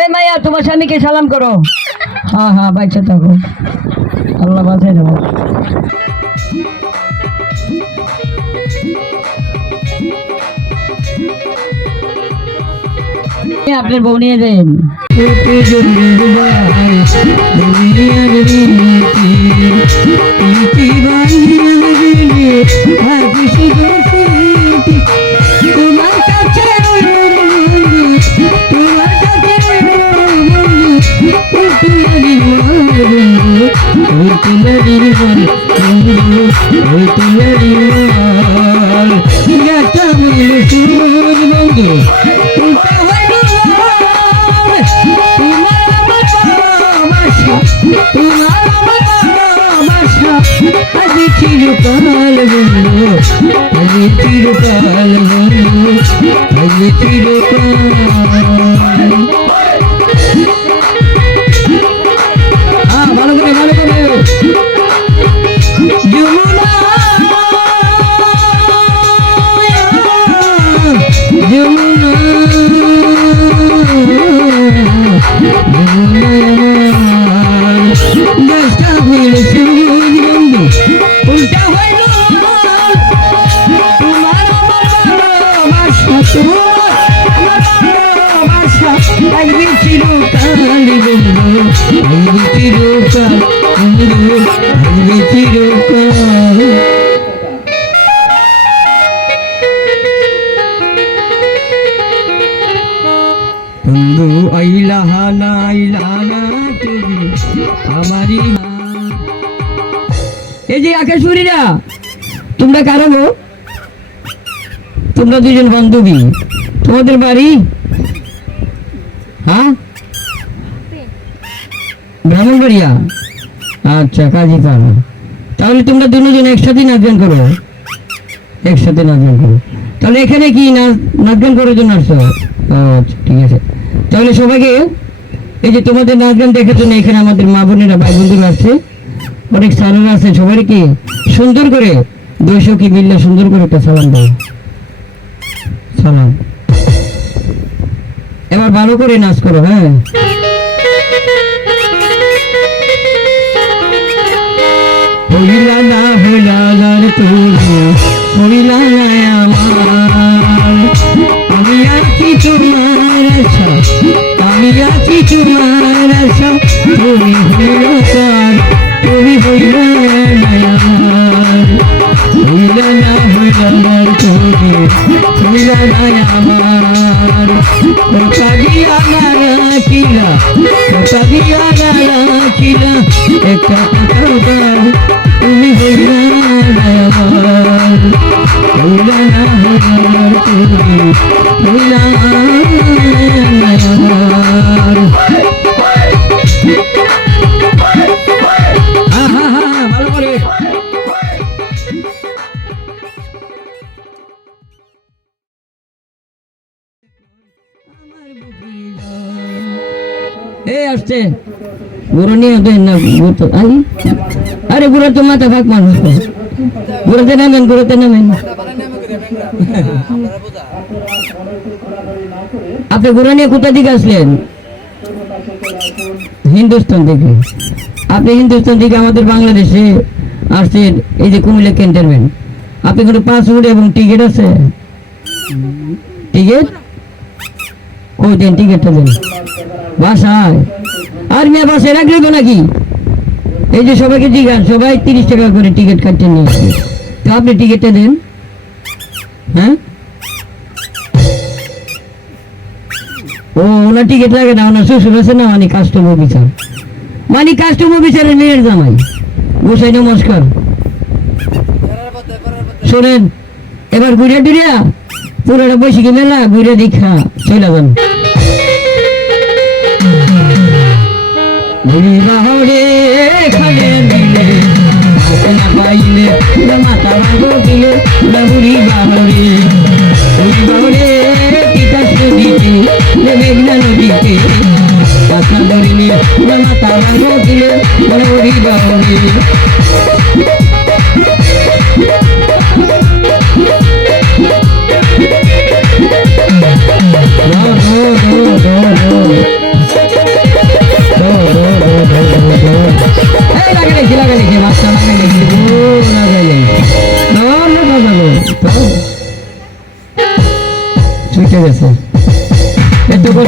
এই তোমার স্বামীকে সালাম করো। হ্যাঁ হ্যাঁ বাইচা থাকো আল্লাহ বাঁচাই দেবো। আপনার বউ নিয়ে যান দুনিয়া আমি চিরকাল বন্ধু আমি চিরকাল বন্ধু আমি চিরকাল এই যে আকাশপুরীরা তোমরা কারও গো? তোমরা দুজন বান্ধবী। তোমাদের বাড়ি? হ্যাঁ? আচ্ছা তাহলে তোমরা দুজন একসাথে নাচ গান করো। একসাথে নাচ গান করো। তাহলে এখানে কি নাচ নাচ করার জন্য আসছো? আচ্ছা ঠিক আছে। তাহলে সবাইকে এই যে তোমাদের নাচ গান দেখার জন্য এখানে আমাদের মা বোনেরা, ভাই বন্ধুরা আছে। অনেক স্যারেরা আছে সবাইকে সুন্দর করে? দুইশো কি মিললে সুন্দর করে একটা সালাম দাও। সালাম। এবার ভালো করে নাচ করো হ্যাঁ। হইলা না হইলা না হইলা না রে তুমি হইলা না আমার কথা দিয়া না রাখিলা কথা দিয়া আমার। তুমি আপনি বুড়ো নিয়ে কোথা দিকে আসলেন? হিন্দুস্তান থেকে। আপনি হিন্দুস্তান থেকে আমাদের বাংলাদেশে আসছেন, এই যে কুমিল্লা ক্যান্টনমেন্ট। আপনি কোনো পাসপোর্ট এবং টিকিট আছে? টিকিট? কই দেন টিকিটটা দেন বাসায়। আর মেয়ে বাসায় রাখলে তো নাকি? এই যে সবাইকে জিজ্ঞান সবাই তিরিশ টাকা করে টিকিট কাটতে নিয়ে আসবে তো আপনি টিকিটটা দেন। হ্যাঁ? ও, ওনার টিকিট লাগে না, ওনার শ্বশুর আছে না মানে কাস্টমার বিচার মানে কাস্টমার বিচারের মেয়ের জামাই। গোসাই নমস্কার। শোনেন, এবার ঘুরে টুরিয়া পুরোটা বৈশাখী মেলা ঘুরে দেখা চলে যাবেন ঘুরি বাহরে খালে দিলে না পাইলে পুরো মাথা ভাঙো দিলে, পুরো বুড়ি বাহরে। বুড়ি বাহরে তিতাস নদীতে মেঘনা নদীতে। কাঁচা ধরিলে পুরো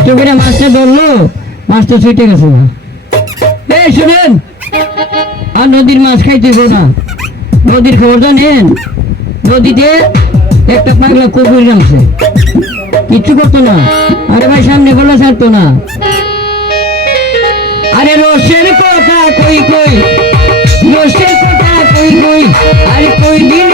মাছে ধরলো মাছ তো ছুটে গেছে না শুনেন, আর নদীর মাছ খাইতে না। নদীর খবর জানেন? নদীতে একটা পাগলা কুকুর নামছে। কিচ্ছু করতো না। আরে ভাই, সামনে বলা ছাড়তো না। আরে রসের কথা কই কই? রসের কথা কই কই? আরে কই দিন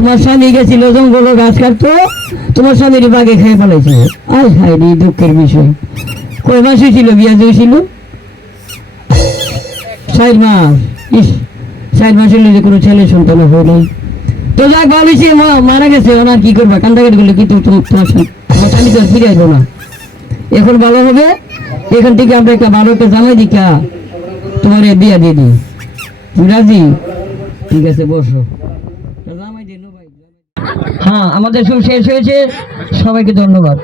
তোমার স্বামী গেছিল জঙ্গল গাছ কাটতো, তোমার স্বামীর বাগে খেয়ে ফেলেছে আয় হায় রে দুঃখের বিষয়। কয় মাস হয়েছিল বিয়া হয়েছিল? চার মাস। কোনো ছেলে সন্তান হয় নাই। তো যাক ভালো মা- মারা গেছে, ওনার কি করবা? কান্দাকাটি করলে কিন্তু তোমার স্বামী- তো আর ফিরে আসব না। এখন ভালো হবে? এখান থেকে আমরা একটা ভালো একটা দিকা। তোমার বিয়া দিয়ে দিই। রাজি? ঠিক আছে, বসো তা জামাই দিয়ে নো ভাই। হ্যাঁ আমাদের সব শেষ হয়েছে। সবাইকে ধন্যবাদ।